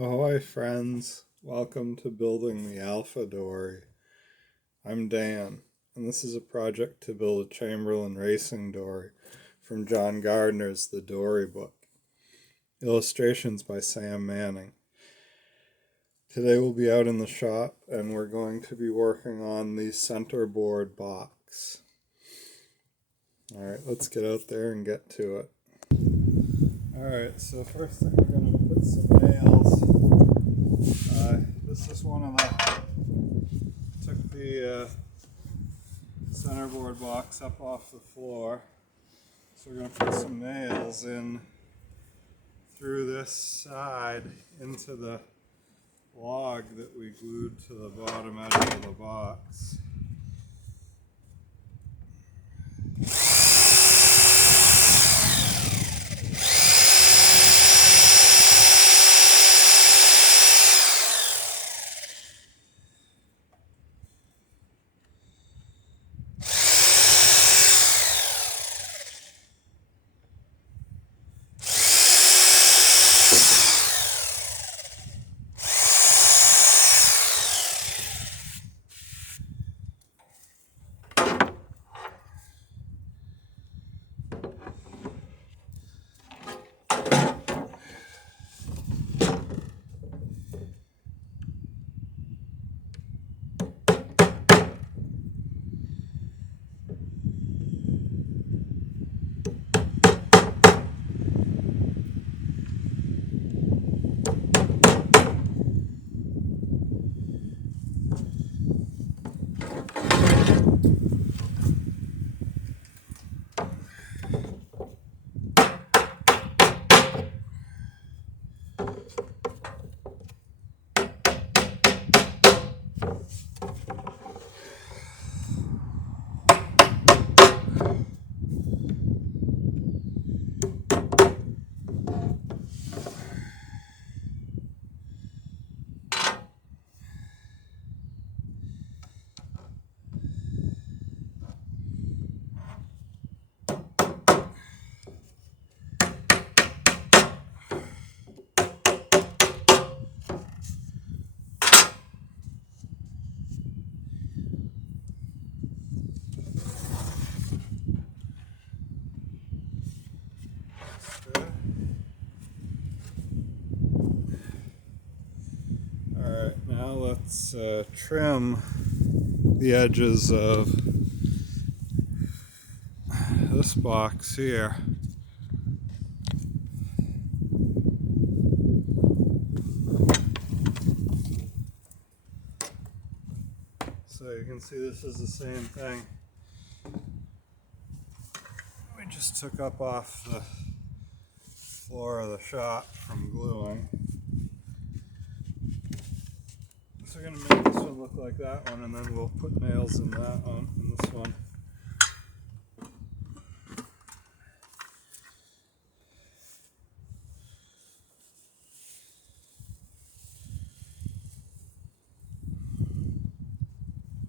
Ahoy friends, welcome to building the Alpha Dory. I'm Dan, and this is a project to build a Chamberlain racing dory from John Gardner's The Dory book. Illustrations by Sam Manning. Today we'll be out in the shop and we're going to be working on the Centerboard box. Alright, let's get out there and get to it. Alright, so first thing we're going to put some nails. This is one of took the centerboard box up off the floor. So we're going to put some nails in through this side into the log that we glued to the bottom edge of the box. Alright, now let's trim the edges of this box here. So you can see this is the same thing we just took up off the floor of the shop from gluing. So we're going to make this one look like that one, and then we'll put nails in that one and this one.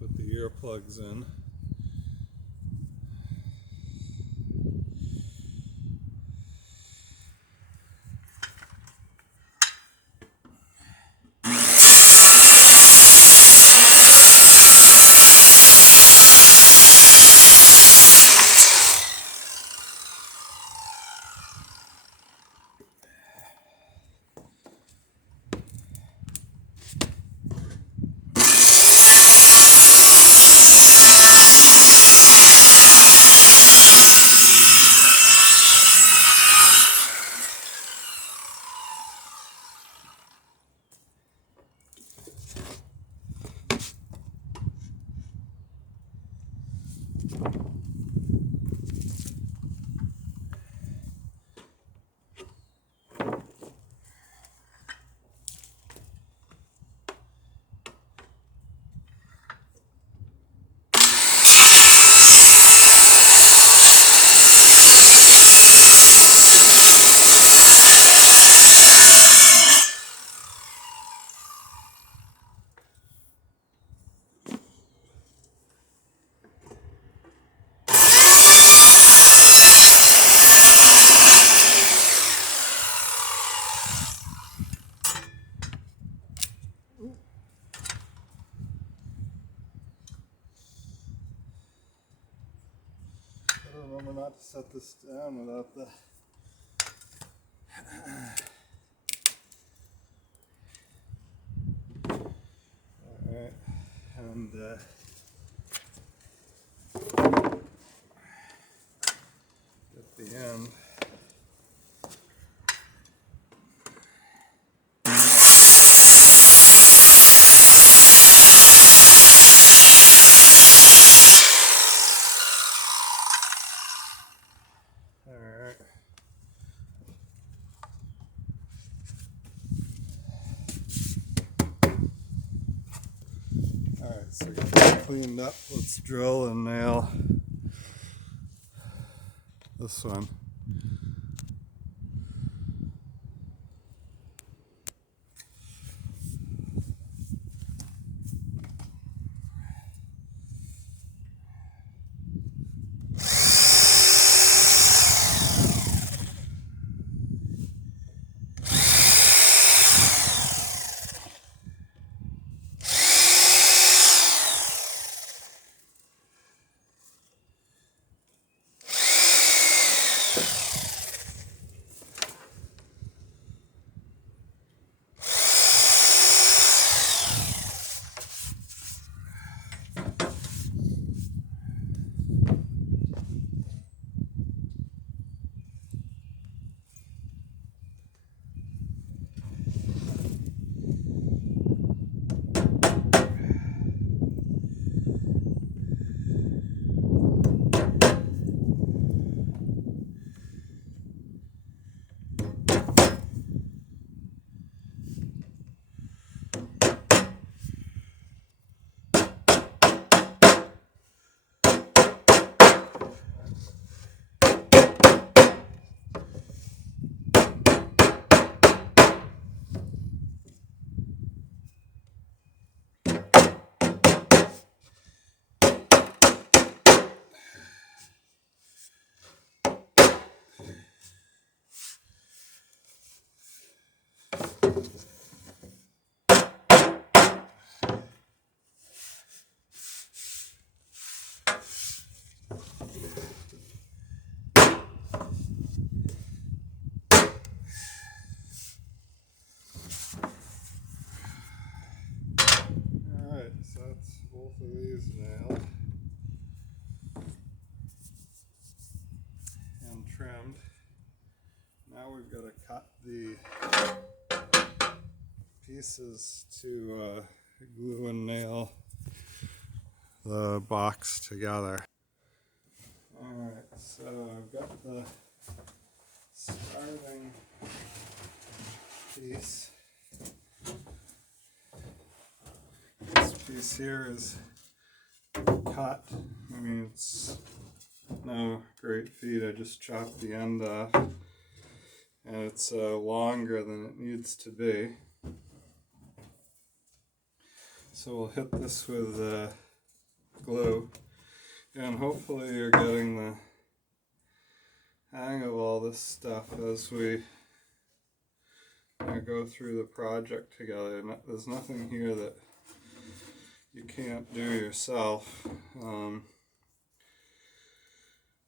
Put the earplugs in. how to set this down without the alright, and at the end alright. Alright, so get that cleaned up. Let's drill and nail this one. Alright, so that's both of these nailed and trimmed. Now we've got to cut the pieces to glue and nail the box together. Alright, so I've got the starting piece. This piece here is cut. I mean, it's no great feat. I just chopped the end off, and it's longer than it needs to be. So we'll hit this with glue, and hopefully you're getting the hang of all this stuff as we go through the project together. There's nothing here that you can't do yourself,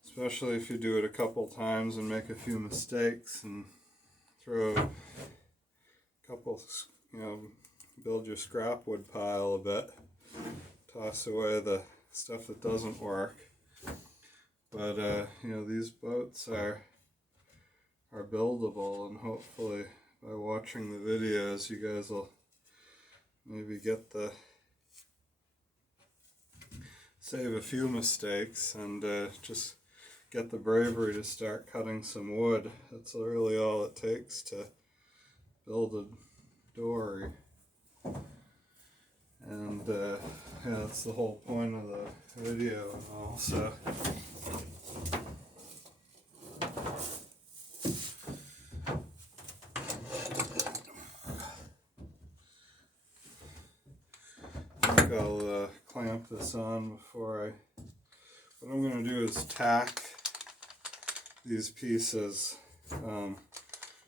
especially if you do it a couple times and make a few mistakes and throw a couple, build your scrap wood pile a bit, toss away the stuff that doesn't work. But these boats are buildable, and hopefully by watching the videos you guys will maybe save a few mistakes and just get the bravery to start cutting some wood. That's really all it takes to build a dory. And that's the whole point of the video and all. So I think I'll clamp this on before what I'm going to do is tack these pieces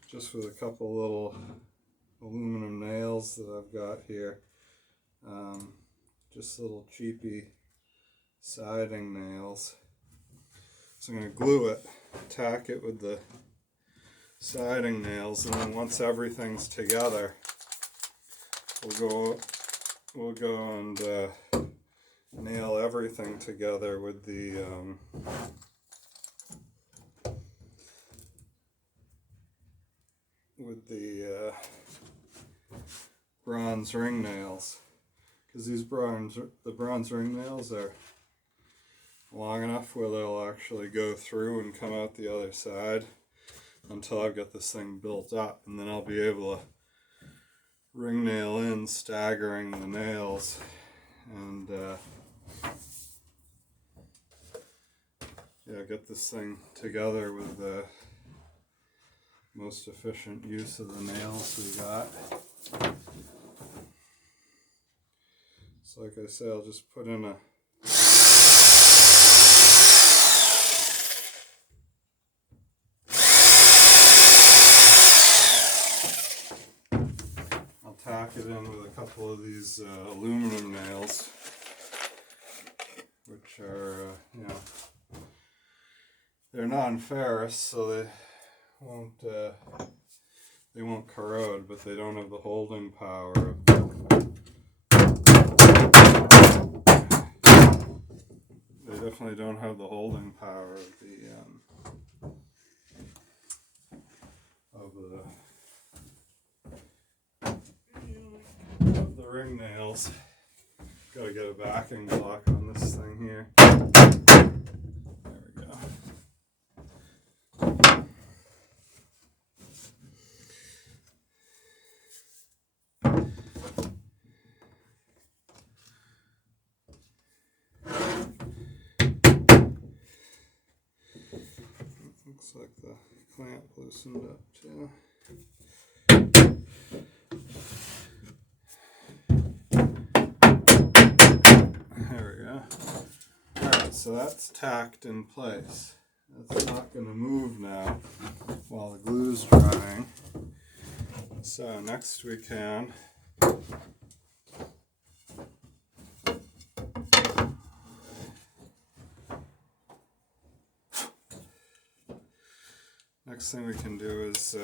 just with a couple little aluminum nails that I've got here. Just little cheapy siding nails. So I'm going to glue it, tack it with the siding nails, and then once everything's together, we'll go and nail everything together with the bronze ring nails, because the bronze ring nails are long enough where they'll actually go through and come out the other side until I've got this thing built up, and then I'll be able to ring nail in, staggering the nails, and get this thing together with the most efficient use of the nails we got. So like I said, I'll just put in I'll tack it in with a couple of these aluminum nails, which are, they're non-ferrous, so they won't corrode, but they don't have the holding power of they definitely don't have the holding power of the ring nails. Gotta get a backing block on this thing here. There we go. Looks like the clamp loosened up too. There we go. Alright, so that's tacked in place. That's not going to move now while the glue's drying. So next we can next thing we can do is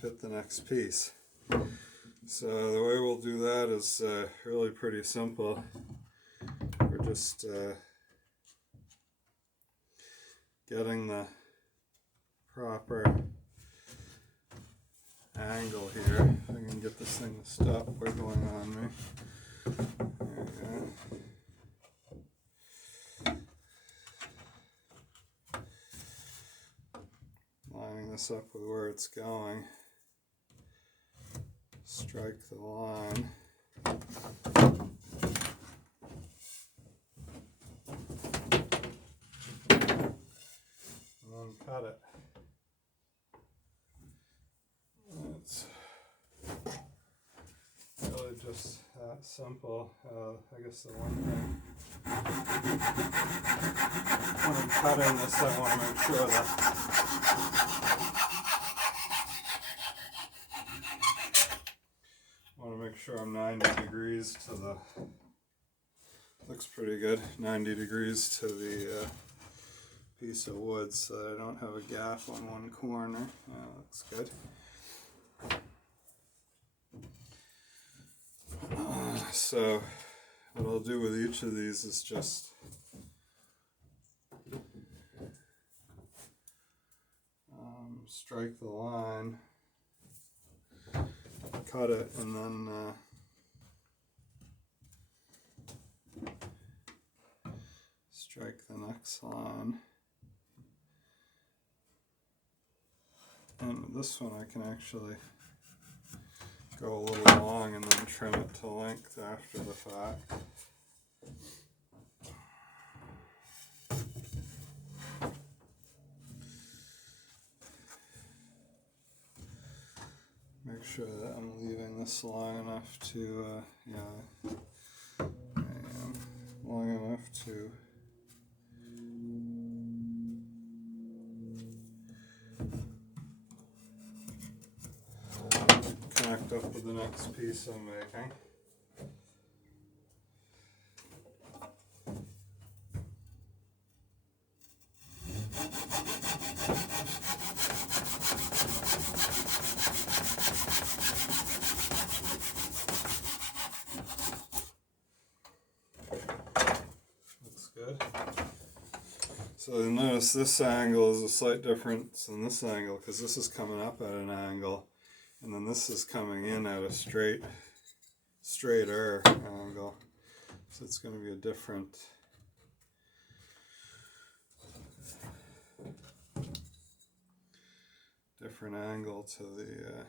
fit the next piece. So the way we'll do that is really pretty simple. We're just getting the proper angle here. If I can get this thing to stop wiggling on me. There we go. Lining this up with where it's going. Strike the line. And then cut it. It's really just that simple. I guess the one thing when I'm cutting this, I want to make sure that I'm 90 degrees to the, looks pretty good, 90 degrees to the piece of wood so that I don't have a gap on one corner. Yeah, looks good. So what I'll do with each of these is just strike the line, cut it, and then strike the next line. And with this one I can actually go a little long and then trim it to length after the fact. Make sure that I'm leaving this long enough to, long enough to connect up with the next piece I'm making. So you'll notice this angle is a slight difference in this angle because this is coming up at an angle, and then this is coming in at a straighter angle. So it's going to be a different angle to the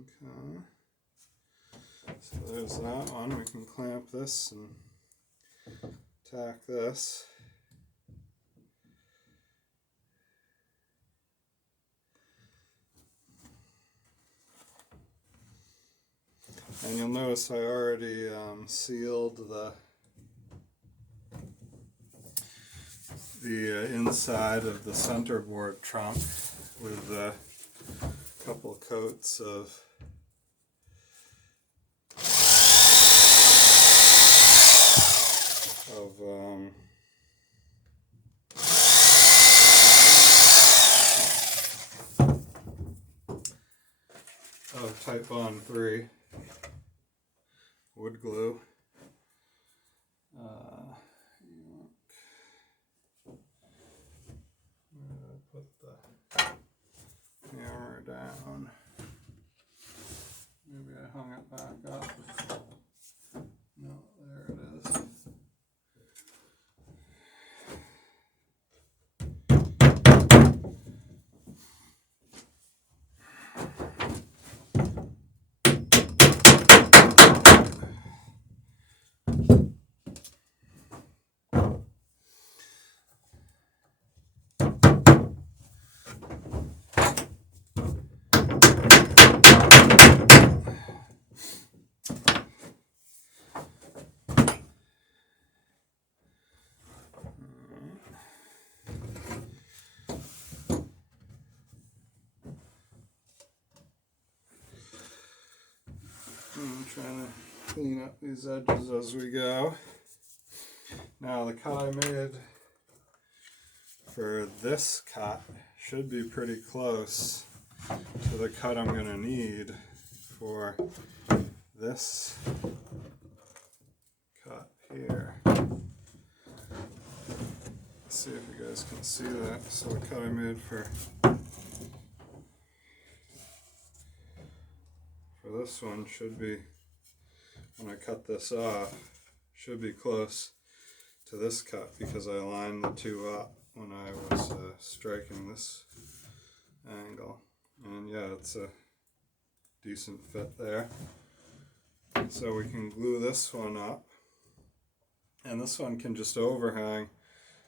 okay. So there's that one. We can clamp this and tack this. And you'll notice I already sealed the inside of the centerboard trunk with a couple coats of Type Bond 3 wood glue. Put the hammer down. Maybe I hung it back up. No, there it is. I'm trying to clean up these edges as we go. Now the cut I made for this cut should be pretty close to the cut I'm going to need for this cut here. Let's see if you guys can see that. So the cut I made for this one should be, when I cut this off, should be close to this cut because I lined the two up when I was striking this angle. And yeah, it's a decent fit there. So we can glue this one up, and this one can just overhang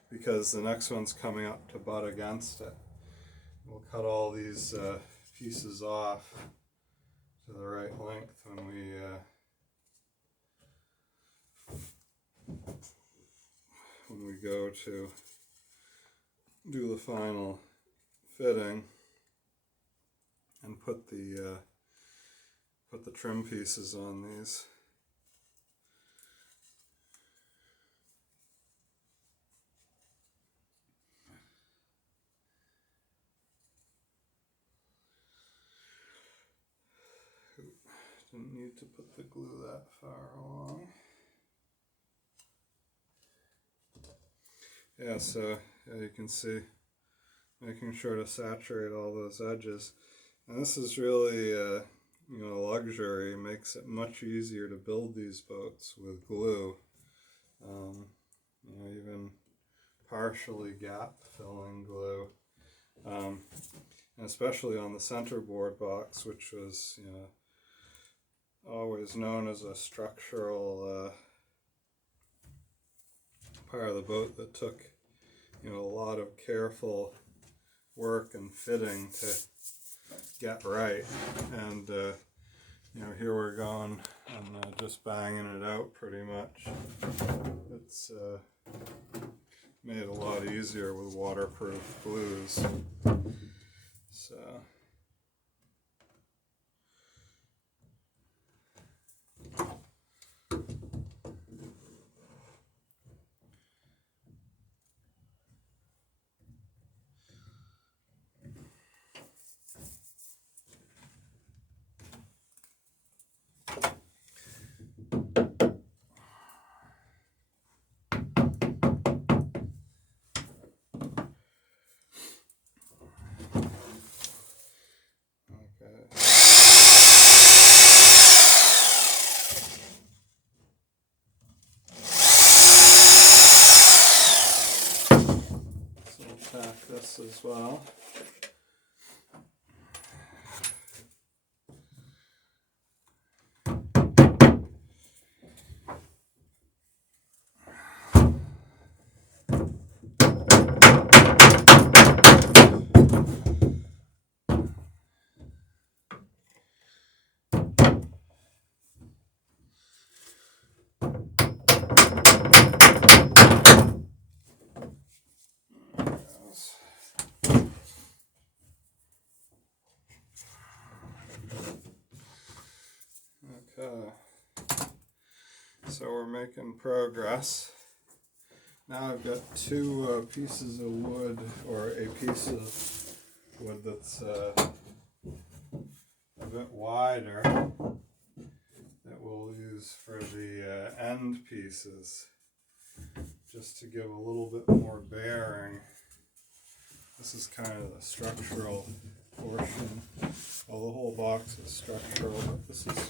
because the next one's coming up to butt against it. We'll cut all these pieces off to the right length when we go to do the final fitting and put the trim pieces on these. Didn't need to put the glue that far along. Yeah, so you can see, making sure to saturate all those edges. And this is really, luxury. It makes it much easier to build these boats with glue. Even partially gap filling glue. And especially on the centerboard box, which was, always known as a structural part of the boat that took a lot of careful work and fitting to get right. And here we're going and just banging it out pretty much. It's made a lot easier with waterproof glues. So as well. Okay, so we're making progress. Now I've got two pieces of wood, or a piece of wood that's a bit wider that we'll use for the end pieces, just to give a little bit more bearing. This is kind of the structural portion. Well, the whole box is structural, but this is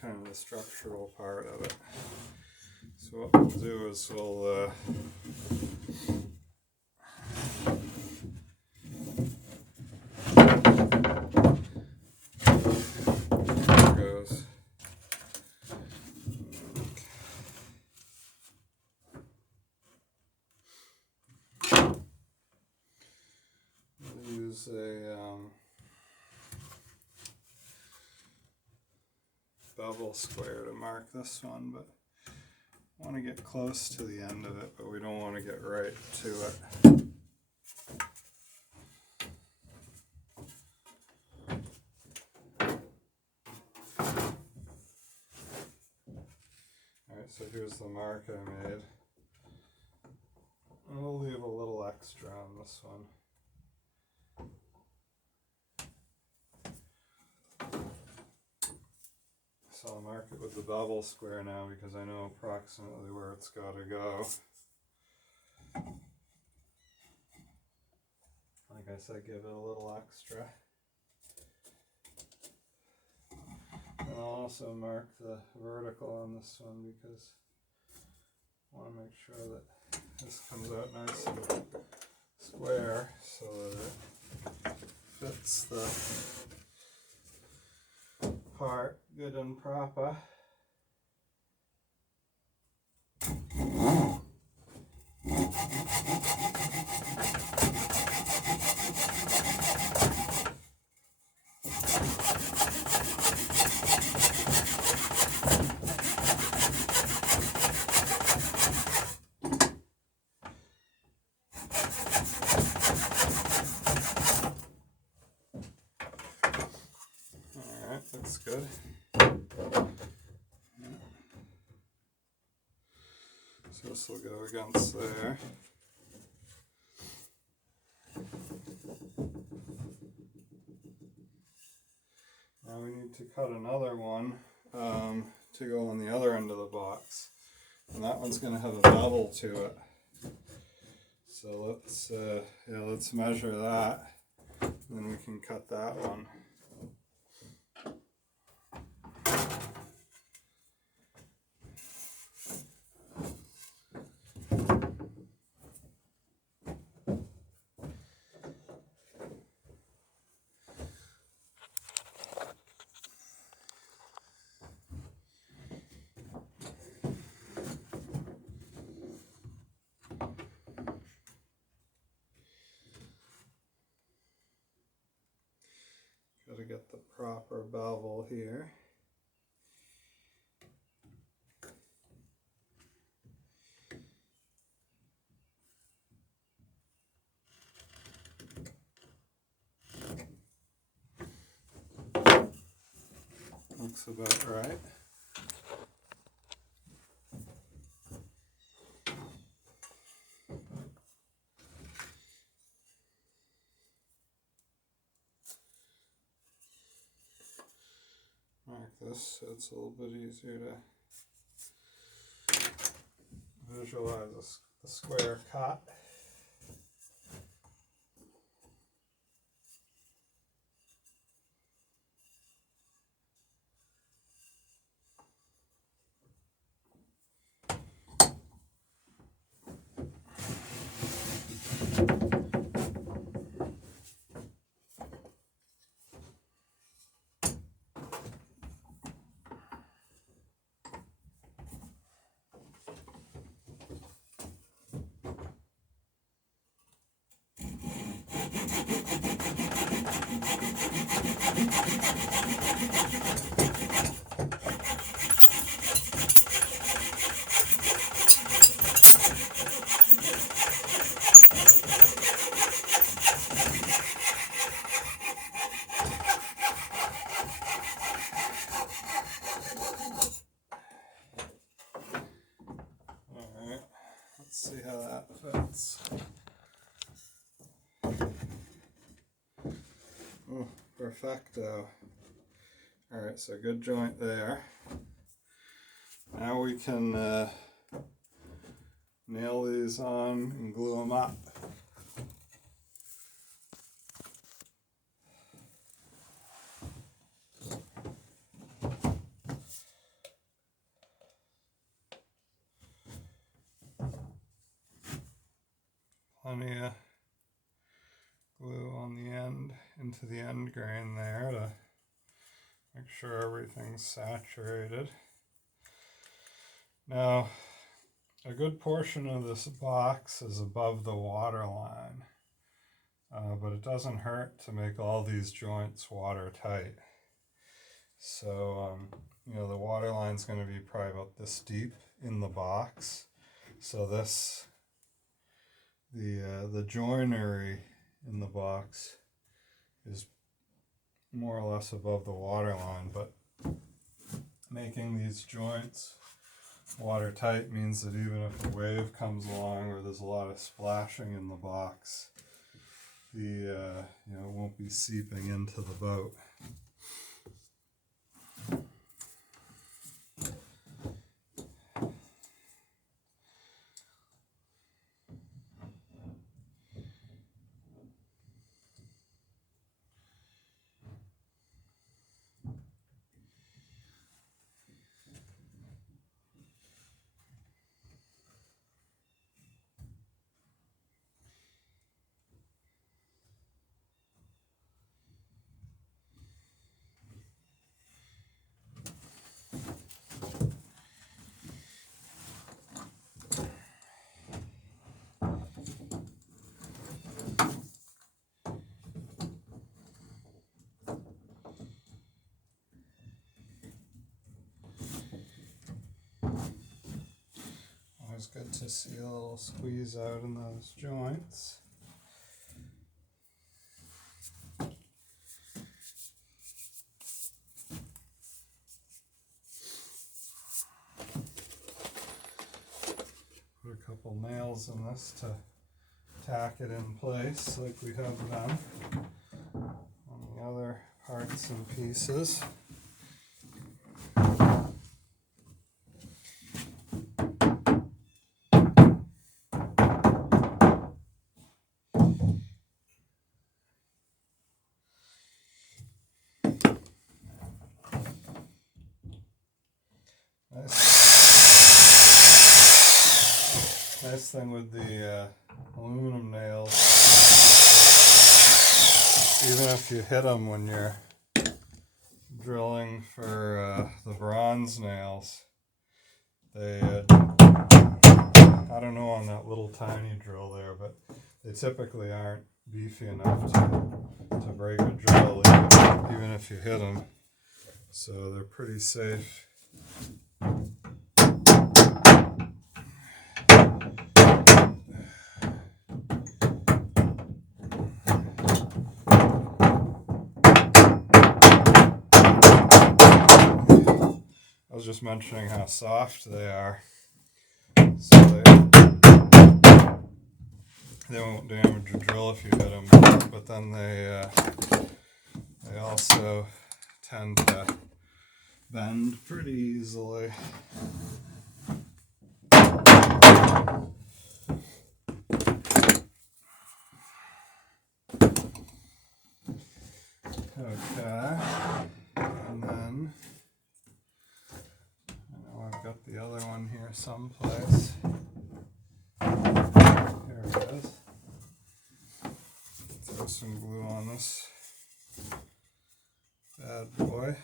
kind of the structural part of it. So what we'll do is we'll there goes. We'll use a bevel square to mark this one, but I want to get close to the end of it, but we don't want to get right to it. Alright, so here's the mark I made. And we'll leave a little extra on this one. So I'll mark it with the bevel square now because I know approximately where it's got to go. Like I said, give it a little extra. And I'll also mark the vertical on this one because I want to make sure that this comes out nice and square so that it fits the part good and proper. Alright, looks good. So this will go against there. Now we need to cut another one to go on the other end of the box. And that one's going to have a bevel to it. So let's measure that, and then we can cut that one. Got to get the proper bevel here. Looks about right. Mark this so it's a little bit easier to visualize the square cut. Let's see how that fits. Oh, perfecto. Alright, so good joint there. Now we can nail these on and glue them up. Plenty of glue on the end, into the end grain there to make sure everything's saturated. Now, a good portion of this box is above the water line, but it doesn't hurt to make all these joints watertight. So, you know, the water line's going to be probably about this deep in the box. So this, the joinery in the box is more or less above the water line, but making these joints watertight means that even if a wave comes along or there's a lot of splashing in the box, the you know, it won't be seeping into the boat. Always good to see a little squeeze out in those joints. Put a couple nails in this to tack it in place like we have done on the other parts and pieces. Nice thing with the aluminum nails, even if you hit them when you're drilling for the bronze nails, they, I don't know on that little tiny drill there, but they typically aren't beefy enough to break a drill even if you hit them, so they're pretty safe. I was just mentioning how soft they are, so they won't damage a drill if you hit them, but then they also tend to bend pretty easily. Okay, and then I've got the other one here someplace. Here it is. Throw some glue on this bad boy.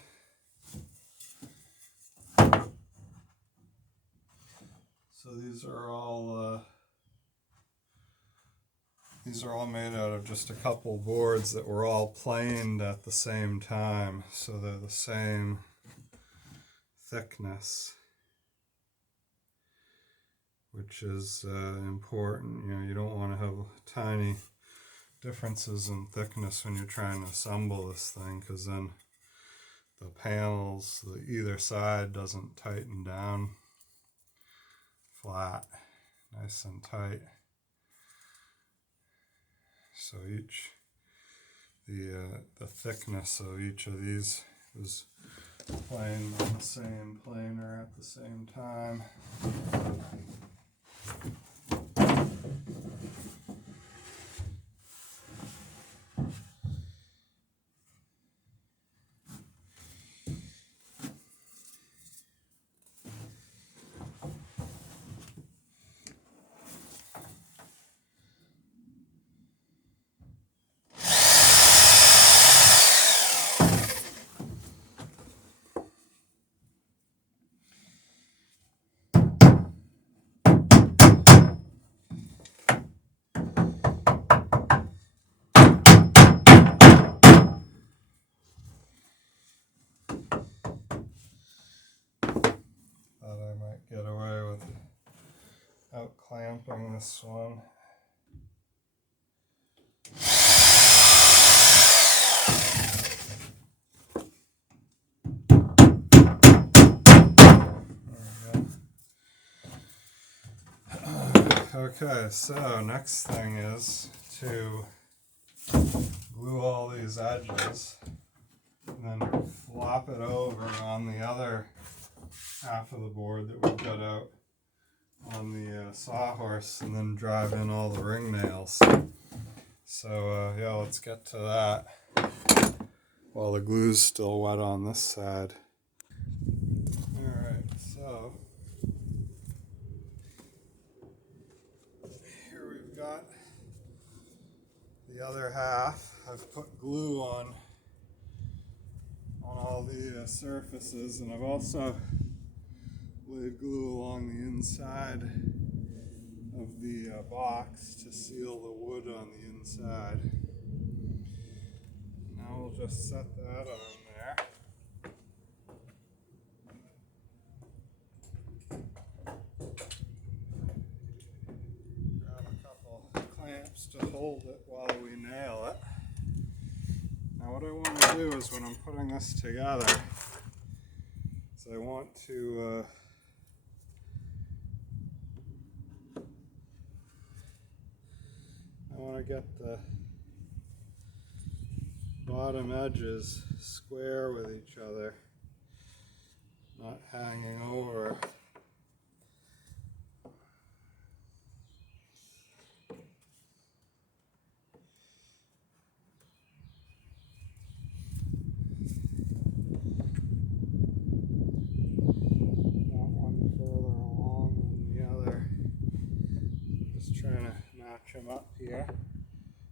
So these are all These are all made out of just a couple boards that were all planed at the same time, so they're the same thickness, which is important. You know, you don't want to have tiny differences in thickness when you're trying to assemble this thing, because then the panels, either side doesn't tighten down flat, nice and tight. So the thickness of each of these is planed on the same planer at the same time. Get away without clamping this one. Okay, so next thing is to glue all these edges and then flop it over on the other half of the board that we cut out on the sawhorse, and then drive in all the ring nails. So yeah, let's get to that while the glue's still wet on this side. Alright, so here we've got the other half. I've put glue on all the surfaces, and I've also laid glue along the inside of the box to seal the wood on the inside. Now we'll just set that on there. Grab a couple clamps to hold it while we nail it. Now what I want to do is, when I'm putting this together, is I want to get the bottom edges square with each other, not hanging over. Not one further along than the other. Just trying to match them up here.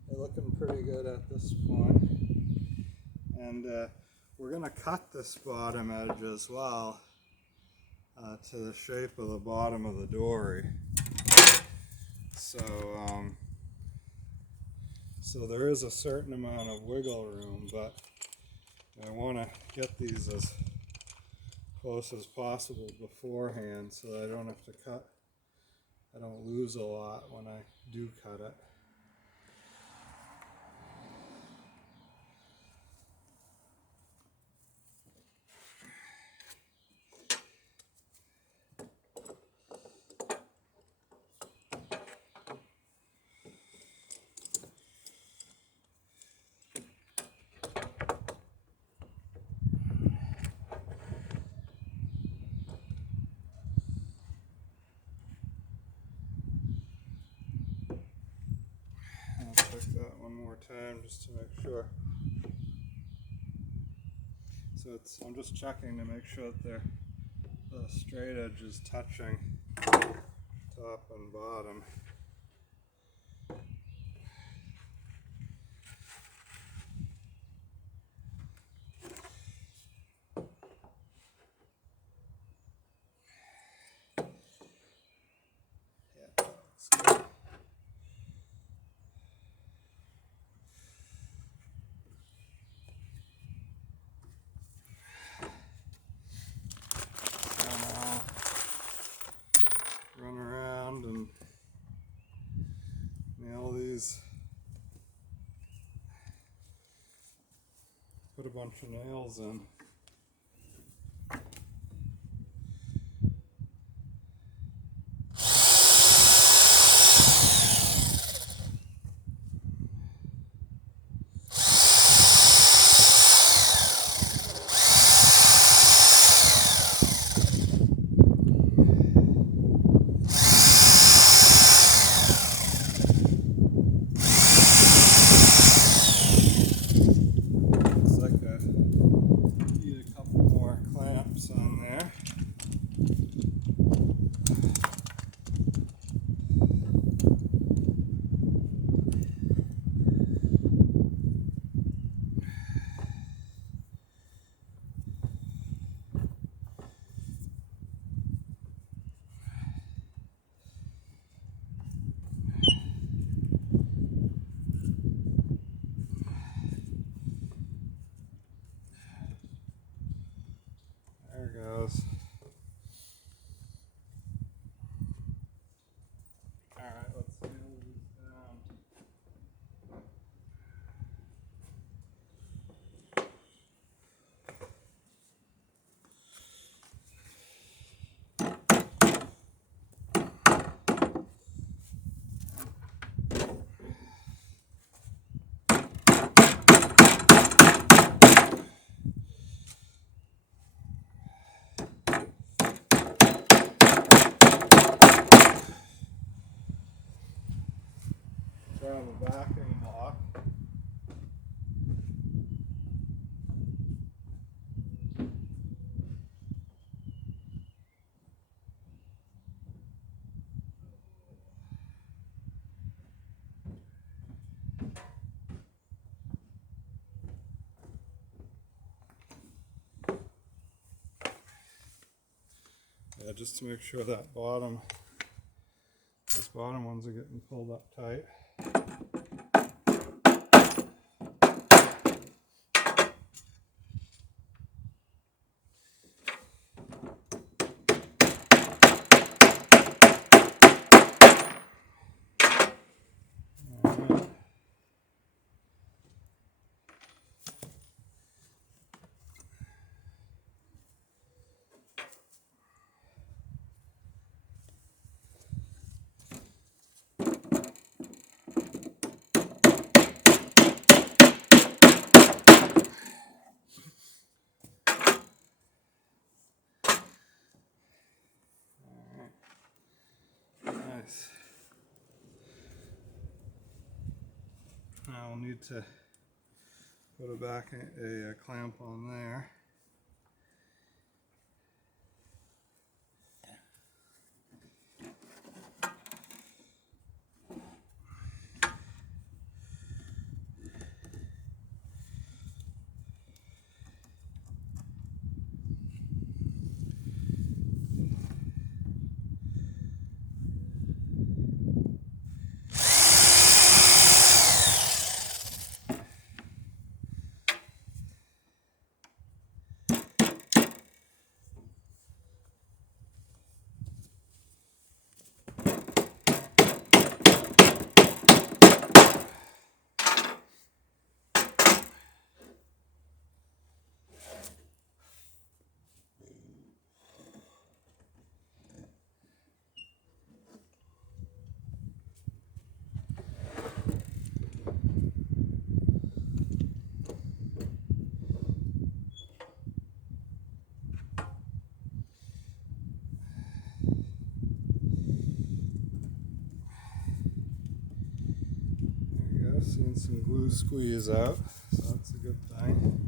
They're looking pretty good at this point. And we're going to cut this bottom edge as well to the shape of the bottom of the dory. So, so there is a certain amount of wiggle room, but I want to get these as close as possible beforehand so that I don't have to cut. I don't lose a lot when I do cut it. Check that one more time just to make sure. So I'm just checking to make sure that the straight edge is touching top and bottom. Yeah, that looks good. put a bunch of nails in. On there. There it goes. Alright, let's nail these down. On the backing block. Yeah, just to make sure that those bottom ones are getting pulled up tight. Nice. Now we'll need to put a clamp on there. Seeing some glue squeeze out, so that's a good thing.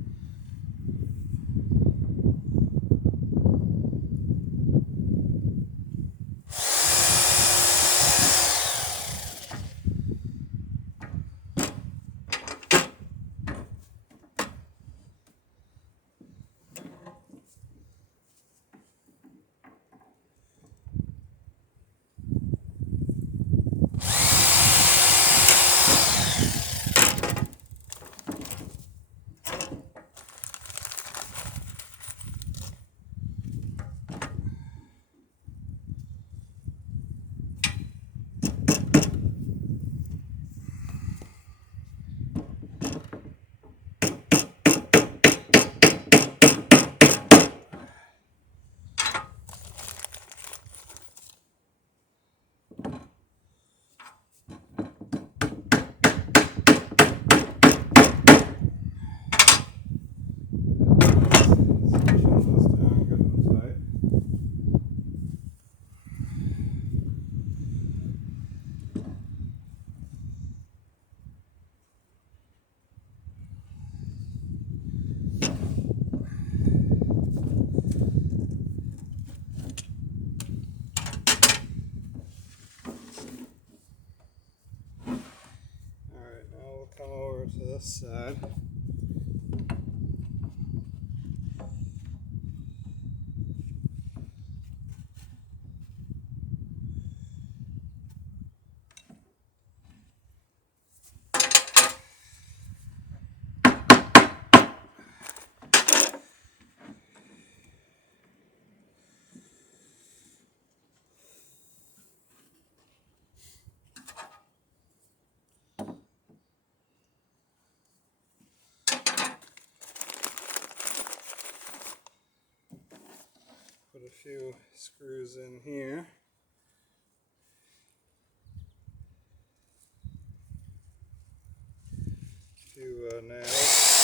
come over to this side. Put a few screws in here. A few nails.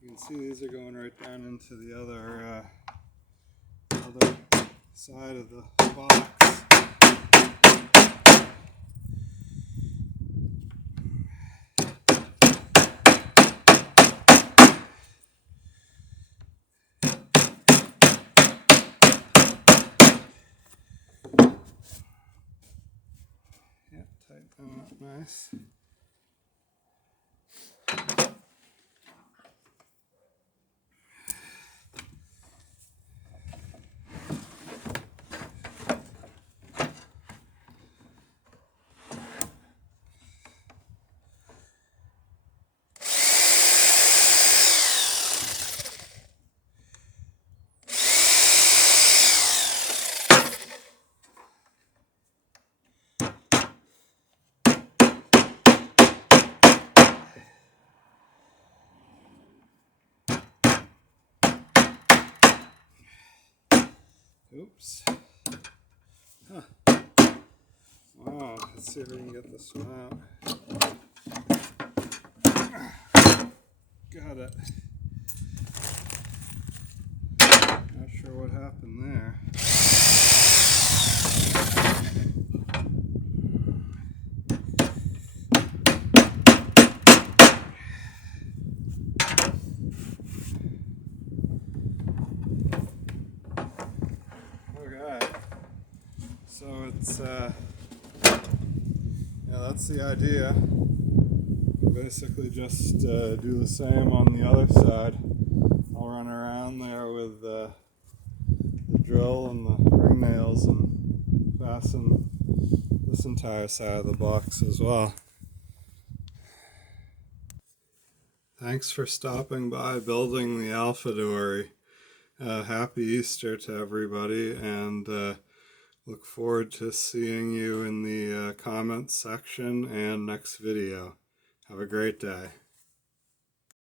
You can see these are going right down into the other side of the box. Yeah, tighten them up nice. Oops. Huh. Wow, let's see if we can get this one out. Got it. Not sure what happened there. Okay. So it's, yeah, that's the idea. Basically just do the same on the other side. I'll run around there with the drill and the ring nails and fasten this entire side of the box as well. Thanks for stopping by building the Alpha Dory. Happy Easter to everybody, and look forward to seeing you in the comments section and next video. Have a great day.